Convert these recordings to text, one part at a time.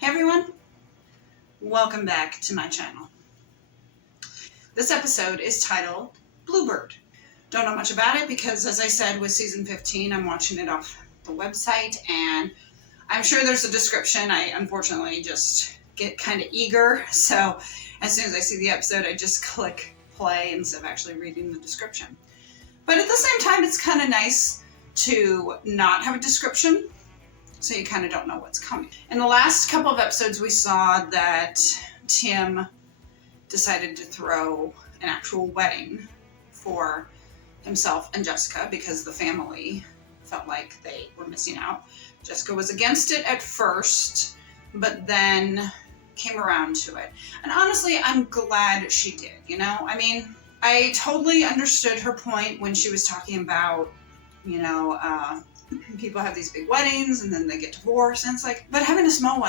Hey everyone, welcome back to my channel. This episode is titled Bluebird. Don't know much about it because, as I said, with season 15, I'm watching it off the website and I'm sure there's a description. I unfortunately just get kind of eager, so as soon as I see the episode, I just click play instead of actually reading the description. But at the same time, it's kind of nice to not have a description, so you kind of don't know what's coming. In the last couple of episodes, we saw that Tim decided to throw an actual wedding for himself and Jessica because the family felt like they were missing out. Jessica was against it at first, but then came around to it. And honestly, I'm glad she did, you know? I mean, I totally understood her point when she was talking about, people have these big weddings and then they get divorced, and it's like, but having a small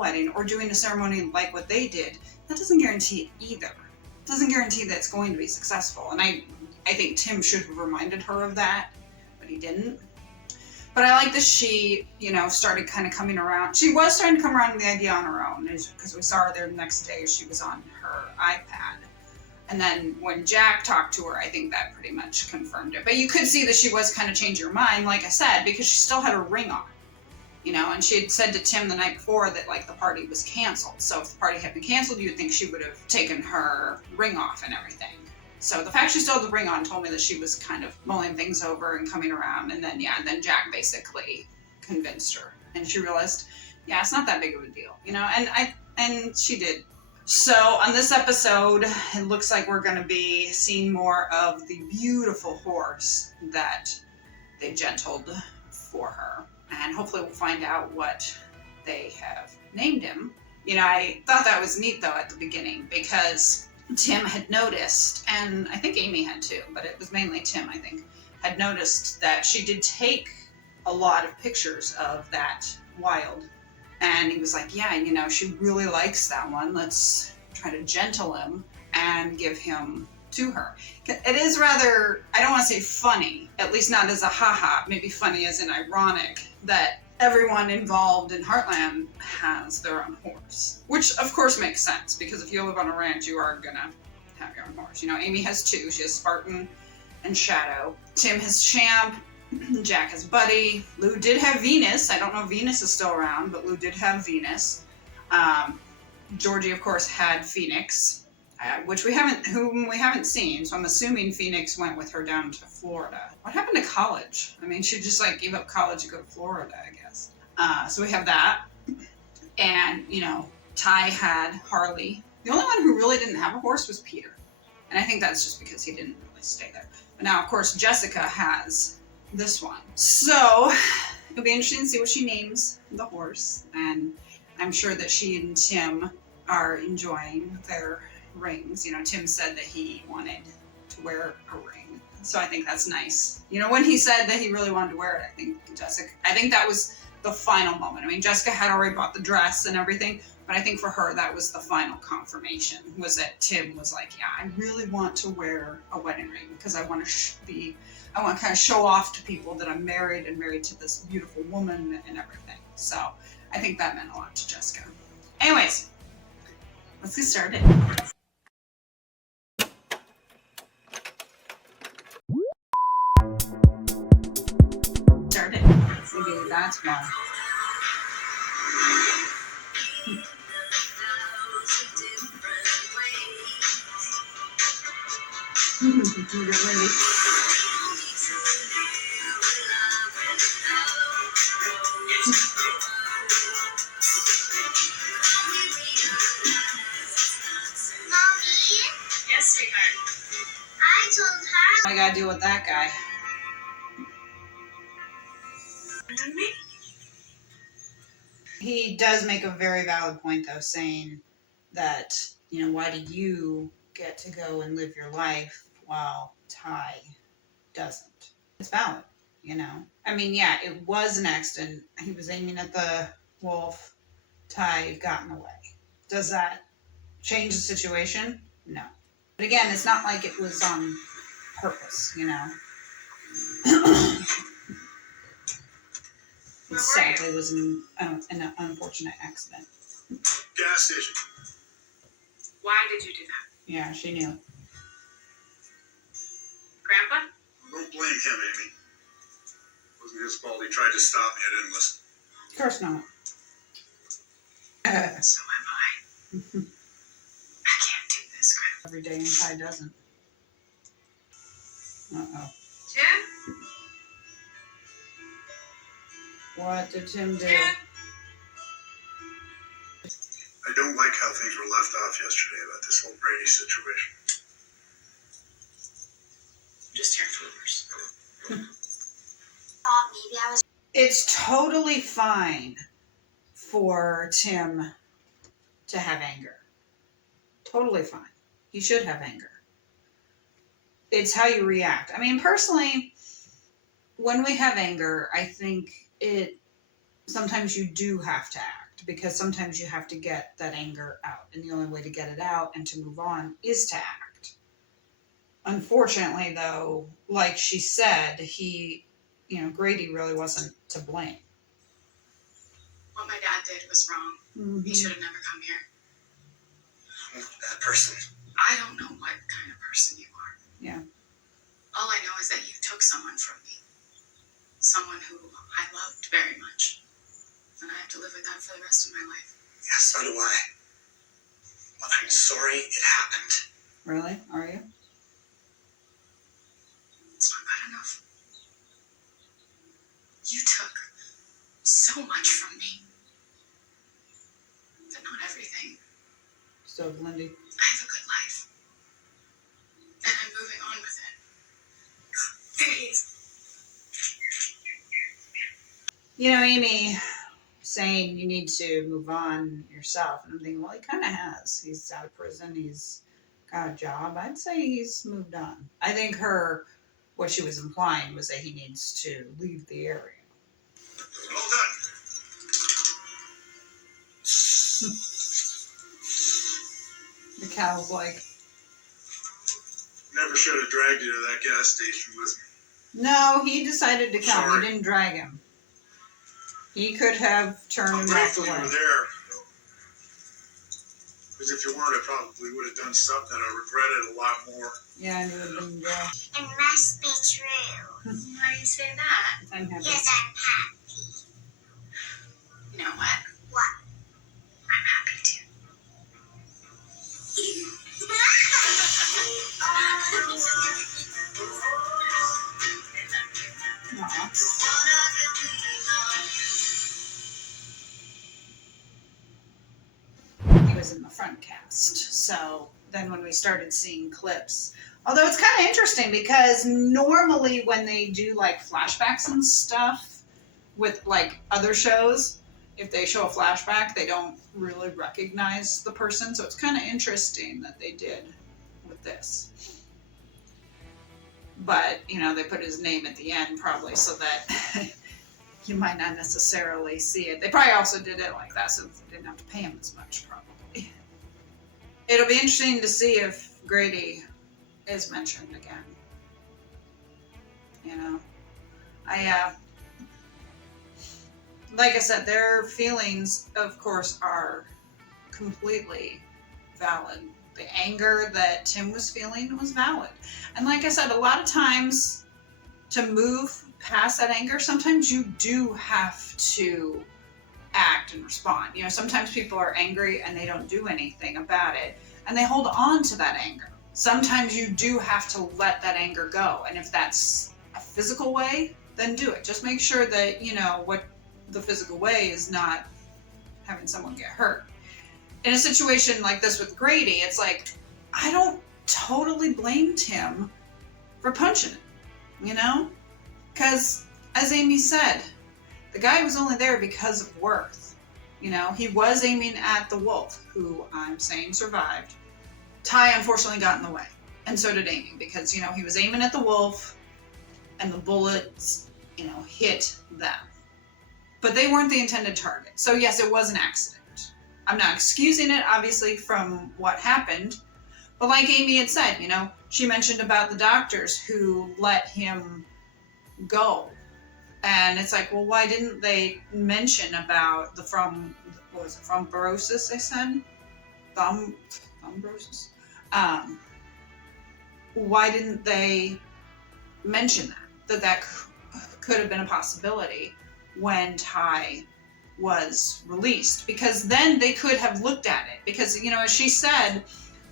wedding or doing a ceremony like what they did, that doesn't guarantee it either. It doesn't guarantee that it's going to be successful. And I think Tim should have reminded her of that, but he didn't. But I like that she, started kind of coming around. She was starting to come around to the idea on her own, because we saw her there the next day. She was on her iPad. And then when Jack talked to her, I think that pretty much confirmed it. But you could see that she was kind of changing her mind, like I said, because she still had her ring on, and she had said to Tim the night before that, the party was canceled. So if the party had been canceled, you'd think she would have taken her ring off and everything. So the fact she still had the ring on told me that she was kind of mulling things over and coming around. And then, then Jack basically convinced her. And she realized, it's not that big of a deal, and she did. So on this episode, it looks like we're going to be seeing more of the beautiful horse that they gentled for her. And hopefully we'll find out what they have named him. I thought that was neat, though, at the beginning, because Tim had noticed, and I think Amy had too, but it was mainly Tim, I think, had noticed that she did take a lot of pictures of that wild. And he was like, she really likes that one. Let's try to gentle him and give him to her. It is rather, I don't want to say funny, at least not as a haha, maybe funny as in ironic, that everyone involved in Heartland has their own horse. Which, of course, makes sense, because if you live on a ranch, you are going to have your own horse. Amy has two. She has Spartan and Shadow. Tim has Champ. Jack has Buddy. Lou did have Venus. I don't know if Venus is still around, but Lou did have Venus. Georgie, of course, had Phoenix, whom we haven't seen. So I'm assuming Phoenix went with her down to Florida. What happened to college? I mean, she just gave up college to go to Florida, I guess. So we have that. And, Ty had Harley. The only one who really didn't have a horse was Peter. And I think that's just because he didn't really stay there. But now, of course, Jessica has this one. So it'll be interesting to see what she names the horse, and I'm sure that she and Tim are enjoying their rings. Tim said that he wanted to wear a ring, so I think that's nice. When he said that he really wanted to wear it, I think that was the final moment. I mean, Jessica had already bought the dress and everything, but I think for her that was the final confirmation, was that Tim was like, I really want to wear a wedding ring because I want to I want to kind of show off to people that I'm married and married to this beautiful woman and everything. So I think that meant a lot to Jessica. Anyways, let's get started. Maybe that's why. I gotta deal with that guy. He does make a very valid point, though, saying that, why do you get to go and live your life while Ty doesn't? It's valid, I mean, it was an accident. He was aiming at the wolf. Ty got in the way. Does that change the situation? No. But again, it's not like it was on purpose, It sadly was an unfortunate accident. Gas station. Why did you do that? Yeah, she knew. Grandpa? Don't blame him, Amy. It wasn't his fault. He tried to stop me. I didn't listen. Of course not. So am I. I can't do this, Grandpa. Every day and Ty doesn't. Uh-oh. Tim? What did Tim do? Tim? I don't like how things were left off yesterday about this whole Brady situation. I'm just hearing rumors. Thought maybe I was. It's totally fine for Tim to have anger. Totally fine. He should have anger. It's how you react. I mean, personally, when we have anger, I think sometimes you do have to act, because sometimes you have to get that anger out. And the only way to get it out and to move on is to act. Unfortunately, though, like she said, Grady really wasn't to blame. What my dad did was wrong. Mm-hmm. He should have never come here. I'm not that person. I don't know what kind of person you are. Yeah. All I know is that you took someone from me. Someone who I loved very much. And I have to live with that for the rest of my life. Yeah, so do I. But I'm sorry it happened. Really? Are you? It's not good enough. You took so much from me. But not everything. So, Lindy. I have a good life. And I'm moving on with it. Please. Amy saying you need to move on yourself. And I'm thinking, well, he kind of has. He's out of prison. He's got a job. I'd say he's moved on. I think what she was implying was that he needs to leave the area. Well done. The cow's like, Never should have dragged you to that gas station with me. no, he decided to come. Sorry. You didn't drag him. He could have turned I'm and walked grateful you away. were there. Because if you weren't, I probably would have done something that I regretted a lot more. Yeah, and he would have been in jail. It must be true. Why do you say that? I'm happy. Yes, I'm happy. You know what? What? I'm happy too. Aw. He was in the front cast. So then when we started seeing clips, although it's kind of interesting because normally when they do like flashbacks and stuff with like other shows, if they show a flashback, they don't really recognize the person. So it's kind of interesting that they did with this. But, they put his name at the end probably so that you might not necessarily see it. They probably also did it like that so they didn't have to pay him as much, probably. It'll be interesting to see if Grady is mentioned again. Like I said, their feelings, of course, are completely valid. The anger that Tim was feeling was valid. And like I said, a lot of times to move past that anger, sometimes you do have to act and respond. Sometimes people are angry and they don't do anything about it, and they hold on to that anger. Sometimes you do have to let that anger go. And if that's a physical way, then do it. Just make sure that, what the physical way is not having someone get hurt. In a situation like this with Grady, it's like, I don't totally blame Tim for punching him, Because, as Amy said, the guy was only there because of Worth. He was aiming at the wolf, who I'm saying survived. Ty unfortunately got in the way, and so did Amy, because, he was aiming at the wolf, and the bullets, hit them. But they weren't the intended target. So yes, it was an accident. I'm not excusing it, obviously, from what happened. But like Amy had said, she mentioned about the doctors who let him go And it's like, well, why didn't they mention about the what was it, thrombosis, they said? Thrombosis? Why didn't they mention that could have been a possibility when Ty was released? Because then they could have looked at it. Because, you know, as she said,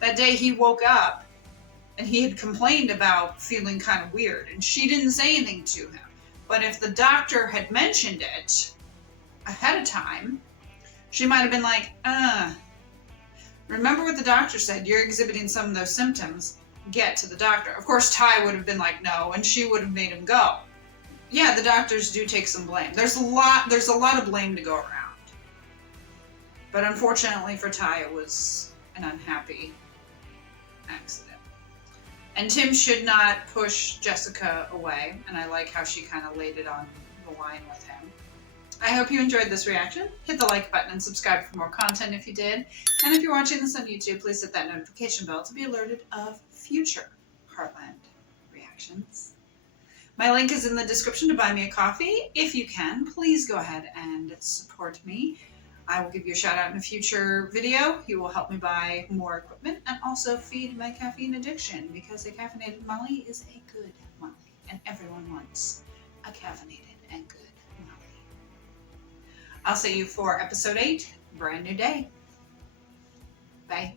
that day he woke up and he had complained about feeling kind of weird, and she didn't say anything to him. But if the doctor had mentioned it ahead of time, she might have been like, remember what the doctor said, you're exhibiting some of those symptoms, get to the doctor. Of course, Ty would have been like, no, and she would have made him go. Yeah, the doctors do take some blame. There's a lot of blame to go around. But unfortunately for Ty, it was an unhappy accident. And Tim should not push Jessica away, and I like how she kind of laid it on the line with him. I hope you enjoyed this reaction. Hit the like button and subscribe for more content if you did. And if you're watching this on YouTube, please hit that notification bell to be alerted of future Heartland reactions. My link is in the description to buy me a coffee. If you can, please go ahead and support me. I will give you a shout out in a future video. You will help me buy more equipment and also feed my caffeine addiction, because a caffeinated Molly is a good Molly, and everyone wants a caffeinated and good Molly. I'll see you for episode 8, brand new day. Bye.